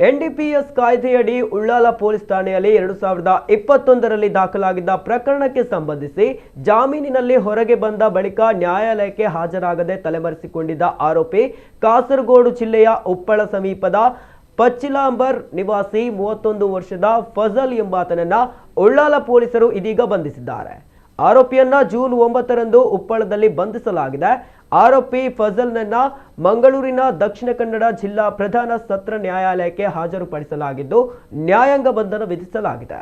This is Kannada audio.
ಎನ್ಡಿಪಿಎಸ್ ಕಾಯ್ದೆಯಡಿ ಉಳ್ಳಾಲ ಪೊಲೀಸ್ ಠಾಣೆಯಲ್ಲಿ 2021ರಲ್ಲಿ ದಾಖಲಾಗಿದ್ದ ಪ್ರಕರಣಕ್ಕೆ ಸಂಬಂಧಿಸಿ ಜಾಮೀನಿನಲ್ಲಿ ಹೊರಗೆ ಬಂದ ಬಳಿಕ ನ್ಯಾಯಾಲಯಕ್ಕೆ ಹಾಜರಾಗದೆ ತಲೆಮರೆಸಿಕೊಂಡಿದ್ದ ಆರೋಪಿ ಕಾಸರಗೋಡು ಜಿಲ್ಲೆಯ ಉಪ್ಪಳ ಸಮೀಪದ ಪಚ್ಚಿಲಾಂಬರ್ ನಿವಾಸಿ 31 ವರ್ಷದ ಫಜಲ್ ಎಂಬಾತನನ್ನ ಉಳ್ಳಾಲ ಪೊಲೀಸರು ಇದೀಗ ಬಂಧಿಸಿದ್ದಾರೆ। ಆರೋಪಿಯನ್ನ ಜೂನ್ 9ರಂದು ಉಪ್ಪಳದಲ್ಲಿ ಬಂಧಿಸಲಾಗಿದೆ। ಆರೋಪಿ ಫಜಲ್ನನ್ನ ಮಂಗಳೂರಿನ ದಕ್ಷಿಣ ಕನ್ನಡ ಜಿಲ್ಲಾ ಪ್ರಧಾನ ಸತ್ರ ನ್ಯಾಯಾಲಯಕ್ಕೆ ಹಾಜರುಪಡಿಸಲಾಗಿದ್ದು ನ್ಯಾಯಾಂಗ ಬಂಧನ ವಿಧಿಸಲಾಗಿದೆ।